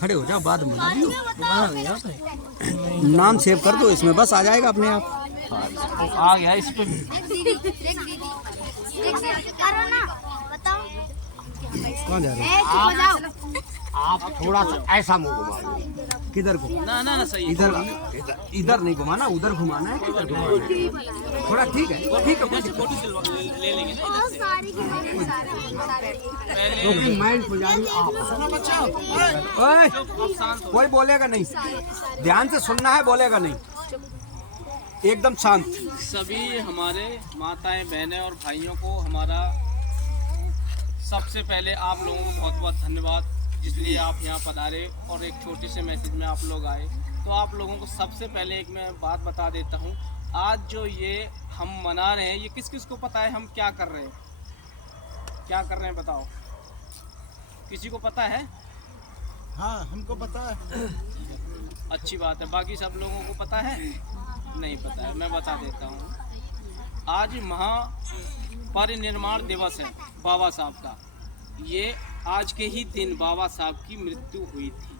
खड़े हो जाओ, बाद में नाम सेव कर दो इसमें, बस आ जाएगा अपने आप। आ गया इस पे। कहाँ जा रहे हो? आप थोड़ा सा ऐसा मुंह घुमा लो। किधर को? ना सही। इधर इधर नहीं घुमाना, उधर घुमाना है। किधर घुमाना है? थोड़ा ठीक है, ठीक है। ले लेंगे क्योंकि माइंड पुजारी आप। ओए, कोई बोलेगा नहीं, ध्यान से सुनना है, बोलेगा नहीं, एकदम शांत। सभी हमारे माताएं, बहनें और भाइयों को हमारा सबसे पहले आप लोगों को बहुत बहुत धन्यवाद, जिसलिए आप यहाँ पधारे और एक छोटे से मैसेज में आप लोग आए। तो आप लोगों को सबसे पहले एक मैं बात बता देता हूँ, आज जो ये हम मना रहे हैं, ये किस किस को पता है हम क्या कर रहे हैं? क्या कर रहे हैं बताओ, किसी को पता है? हाँ, हमको पता है। अच्छी बात है, बाकी सब लोगों को पता है? नहीं पता है, मैं बता देता हूँ। आज महापरिनिर्वाण दिवस है बाबा साहब का। ये आज के ही दिन बाबा साहब की मृत्यु हुई थी।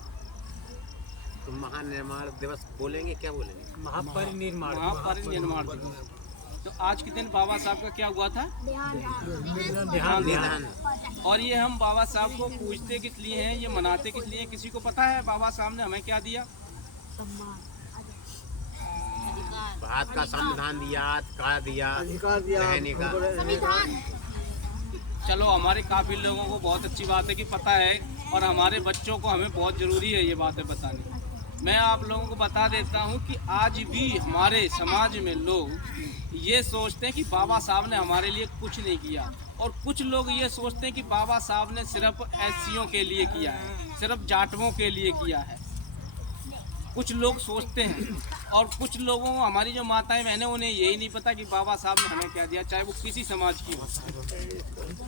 तो महानिर्माण दिवस बोलेंगे, क्या बोलेंगे? महापरिनिर्वाण दिवस। तो आज के दिन बाबा साहब का क्या हुआ था? ध्यान। और ये हम बाबा साहब को पूजते किस लिए हैं, ये मनाते किस लिए हैं? किसी को पता है बाबा साहब ने हमें क्या दिया? भारत का संविधान दिया, अधिकार दिया, रहने का। चलो, हमारे काफ़ी लोगों को बहुत अच्छी बात है कि पता है, और हमारे बच्चों को हमें बहुत ज़रूरी है ये बातें बतानी। मैं आप लोगों को बता देता हूँ कि आज भी हमारे समाज में लोग ये सोचते हैं कि बाबा साहब ने हमारे लिए कुछ नहीं किया, और कुछ लोग ये सोचते हैं कि बाबा साहब ने सिर्फ एससीओं के लिए किया है, सिर्फ जाटवों के लिए किया है। कुछ लोग सोचते हैं, और कुछ लोगों को, हमारी जो माताएं बहनें, उन्हें यही नहीं पता कि बाबा साहब ने हमें क्या दिया, चाहे वो किसी समाज की हो।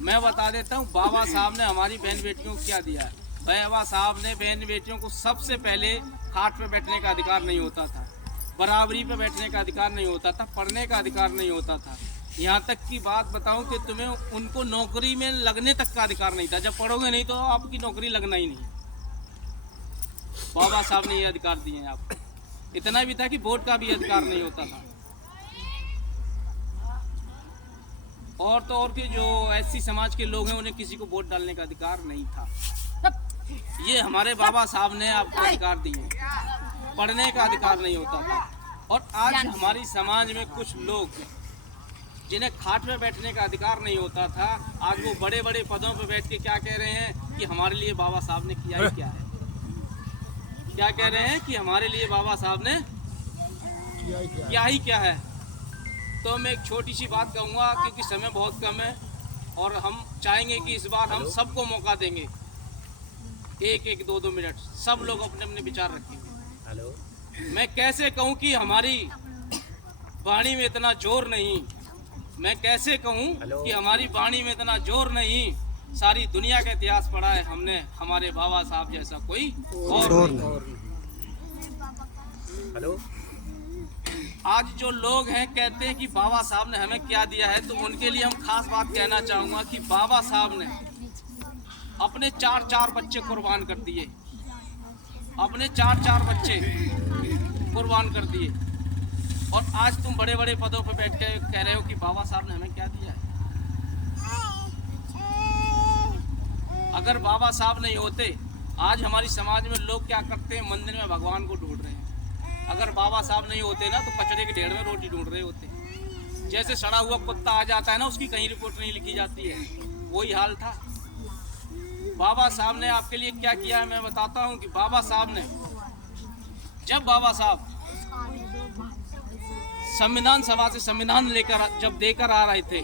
मैं बता देता हूँ बाबा साहब ने हमारी बहन बेटियों को क्या दिया है। बाबा साहब ने बहन बेटियों को सबसे पहले खाट पे बैठने का अधिकार नहीं होता था, बराबरी पे बैठने का अधिकार नहीं होता था, पढ़ने का अधिकार नहीं होता था। यहाँ तक की बात बताऊँ कि तुम्हें उनको नौकरी में लगने तक का अधिकार नहीं था। जब पढ़ोगे नहीं तो आपकी नौकरी लगना ही नहीं। बाबा साहब ने ये अधिकार दिए हैं आपको। इतना भी था कि वोट का भी अधिकार नहीं होता था। और तो और के जो एससी समाज के लोग हैं, उन्हें किसी को वोट डालने का अधिकार नहीं था। ये हमारे बाबा साहब ने आपको अधिकार दिए। पढ़ने का अधिकार नहीं होता था। और आज हमारी समाज में कुछ लोग जिन्हें खाट में बैठने का अधिकार नहीं होता था, आज वो बड़े बड़े पदों पर बैठ के क्या कह रहे हैं कि हमारे लिए बाबा साहब ने किया ही क्या है। क्या कह रहे हैं कि हमारे लिए बाबा साहब ने क्या ही क्या है। तो मैं एक छोटी सी बात कहूँगा, क्योंकि समय बहुत कम है और हम चाहेंगे कि इस बार हम सबको मौका देंगे, एक 2 मिनट सब लोग अपने अपने विचार रखेंगे। हेलो, मैं कैसे कहूँ कि हमारी वाणी में इतना जोर नहीं, मैं कैसे कहूँ कि हमारी वाणी में इतना जोर नहीं। सारी दुनिया का इतिहास पढ़ा है हमने, हमारे बाबा साहब जैसा कोई और नहीं। हेलो, आज जो लोग हैं कहते हैं कि बाबा साहब ने हमें क्या दिया है, तो उनके लिए हम खास बात कहना चाहूँगा कि बाबा साहब ने अपने 4 बच्चे कुर्बान कर दिए, अपने 4 बच्चे कुर्बान कर दिए। और आज तुम बड़े बड़े पदों पर बैठ के कह रहे हो कि बाबा साहब ने हमें क्या दिया है। अगर बाबा साहब नहीं होते, आज हमारी समाज में लोग क्या करते हैं, मंदिर में भगवान को ढूंढ रहे हैं। अगर बाबा साहब नहीं होते ना, तो कचरे के ढेर में रोटी ढूंढ रहे होते। जैसे सड़ा हुआ कुत्ता आ जाता है ना, उसकी कहीं रिपोर्ट नहीं लिखी जाती है, वही हाल था। बाबा साहब ने आपके लिए क्या किया है मैं बताता हूँ कि बाबा साहब ने, जब बाबा साहब संविधान सभा से संविधान लेकर जब देकर आ रहे थे,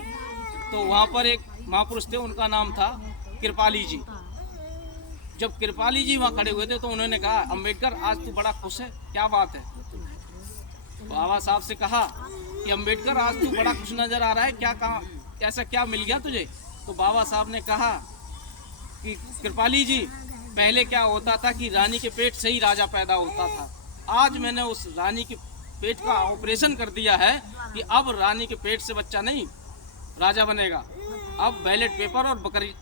तो वहाँ पर एक महापुरुष थे, उनका नाम था कृपाली जी। जब कृपाली जी वहाँ खड़े हुए थे तो उन्होंने कहा, अम्बेडकर आज तू बड़ा खुश है, क्या बात है। बाबा साहब से कहा कि अम्बेडकर आज तू बड़ा खुश नजर आ रहा है, क्या कहा, ऐसा क्या मिल गया तुझे। तो बाबा साहब ने कहा कि कृपाली जी, पहले क्या होता था कि रानी के पेट से ही राजा पैदा होता था। आज मैंने उस रानी के पेट का ऑपरेशन कर दिया है कि अब रानी के पेट से बच्चा नहीं राजा बनेगा, अब बैलेट पेपर और बकरी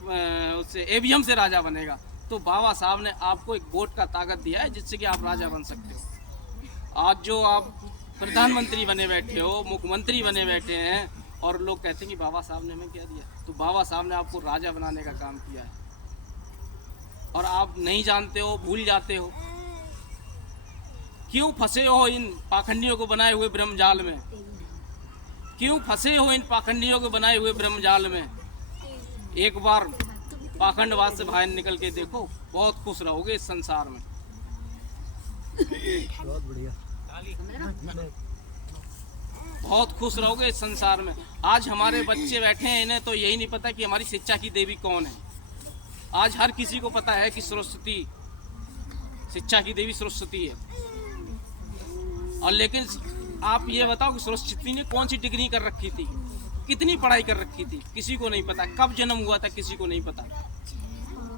उससे ईवीएम से राजा बनेगा। तो तो बाबा साहब ने आपको एक वोट का ताकत दिया है जिससे कि आप राजा बन सकते हो। आज जो आप प्रधानमंत्री बने बैठे हो, मुख्यमंत्री बने बैठे हैं, और लोग कहते हैं कि बाबा साहब ने हमें क्या दिया, तो बाबा साहब ने आपको राजा बनाने का काम किया है और आप नहीं जानते हो, भूल जाते हो। क्यों फंसे हो इन पाखंडियों को बनाए हुए ब्रह्मजाल में? क्यों फंसे हो इन पाखंडियों को बनाए हुए ब्रह्मजाल में? एक बार पाखंडवाद से बाहर निकल के देखो, बहुत खुश रहोगे इस संसार में। बहुत बढ़िया। बहुत खुश रहोगे इस संसार में। आज हमारे बच्चे बैठे हैं, इन्हें तो यही नहीं पता कि हमारी शिक्षा की देवी कौन है। आज हर किसी को पता है कि सरस्वती, शिक्षा की देवी सरस्वती है। और लेकिन आप ये बताओ कि सरस्वती ने कौन सी डिग्री कर रखी थी, कितनी पढ़ाई कर रखी थी, किसी को नहीं पता। कब जन्म हुआ था किसी को नहीं पता।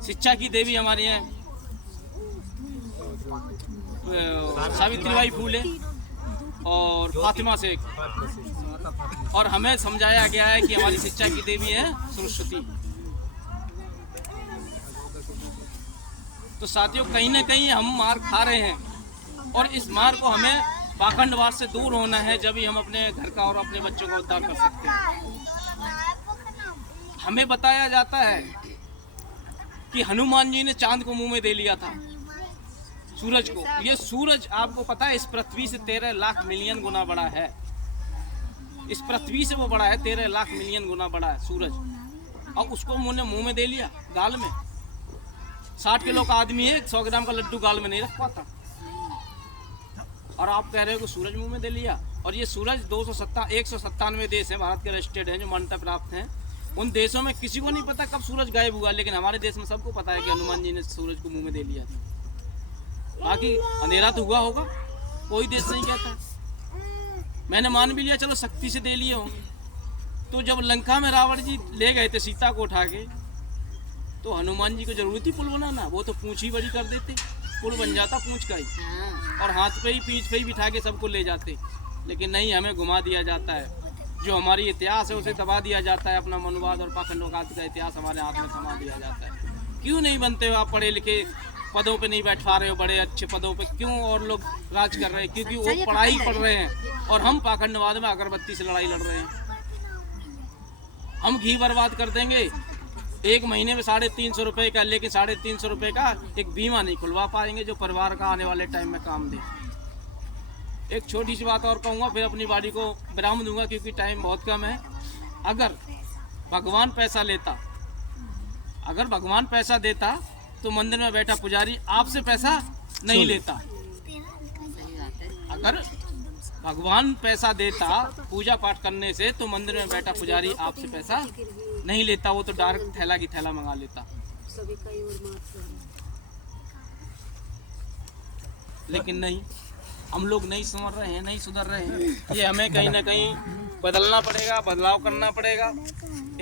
शिक्षा की देवी हमारे यहाँ सावित्रीबाई फूले और फातिमा शेख, और हमें समझाया गया है कि हमारी शिक्षा की देवी है सरस्वती। तो साथियों, कहीं ना कहीं हम मार खा रहे हैं और इस मार को हमें पाखंडवाद से दूर होना है, जब ही हम अपने घर का और अपने बच्चों का उद्धार कर सकते हैं। हमें बताया जाता है कि हनुमान जी ने चांद को मुंह में दे लिया था, सूरज को। ये सूरज आपको पता है इस पृथ्वी से 13 लाख मिलियन गुना बड़ा है। इस पृथ्वी से वो बड़ा है, 13 लाख मिलियन गुना बड़ा है सूरज। और उसको मुंह में दे लिया, गाल में। 60 किलो का आदमी है, 100 ग्राम का लड्डू गाल में नहीं रख पाता, और आप कह रहे हो कि सूरज मुंह में दे लिया। और ये सूरज 197 देश हैं भारत के रजिस्टर्ड हैं जो मान्यता प्राप्त हैं। उन देशों में किसी को नहीं पता कब सूरज गायब हुआ, लेकिन हमारे देश में सबको पता है कि हनुमान जी ने सूरज को मुंह में दे लिया था। बाकी अंधेरा तो हुआ होगा, कोई देश नहीं कहता। मैंने मान भी लिया, चलो शक्ति से दे लिए होंगे। तो जब लंका में रावण जी ले गए थे सीता को उठा के, तो हनुमान जी को जरूरत ही पुल बनाना, वो तो पूंछ ही बड़ी कर देते, पुल बन जाता पूंछ का ही, और हाथ पे ही पीठ पे ही बिठा के सबको ले जाते। लेकिन नहीं, हमें घुमा दिया जाता है। जो हमारी इतिहास है उसे दबा दिया जाता है, अपना मनुवाद और पाखंडवाद का इतिहास हमारे हाथ में थमा दिया जाता है। क्यों नहीं बनते हो आप पढ़े लिखे, पदों पे नहीं बैठा रहे हो, बड़े अच्छे पदों पे क्यों और लोग राज कर रहे हैं? क्योंकि वो पढ़ाई पढ़ रहे हैं और हम पाखंडवाद में अगरबत्ती से लड़ाई लड़ रहे हैं। हम घी बर्बाद कर देंगे एक महीने में 350 रुपये का, लेकिन 350 रुपये का एक बीमा नहीं खुलवा पाएंगे जो परिवार का आने वाले टाइम में काम दे। एक छोटी सी बात और कहूँगा, फिर अपनी बाड़ी को विराम दूंगा क्योंकि टाइम बहुत कम है। अगर भगवान पैसा देता तो मंदिर में बैठा पुजारी आपसे पैसा नहीं लेता। अगर भगवान पैसा देता पूजा पाठ करने से, तो मंदिर में बैठा पुजारी आपसे पैसा नहीं लेता, वो तो डायरेक्ट थैला की थैला मंगा लेता। लेकिन नहीं, हम लोग नहीं समझ रहे हैं, नहीं सुधर रहे हैं। ये हमें कहीं ना कहीं बदलना पड़ेगा, बदलाव करना पड़ेगा।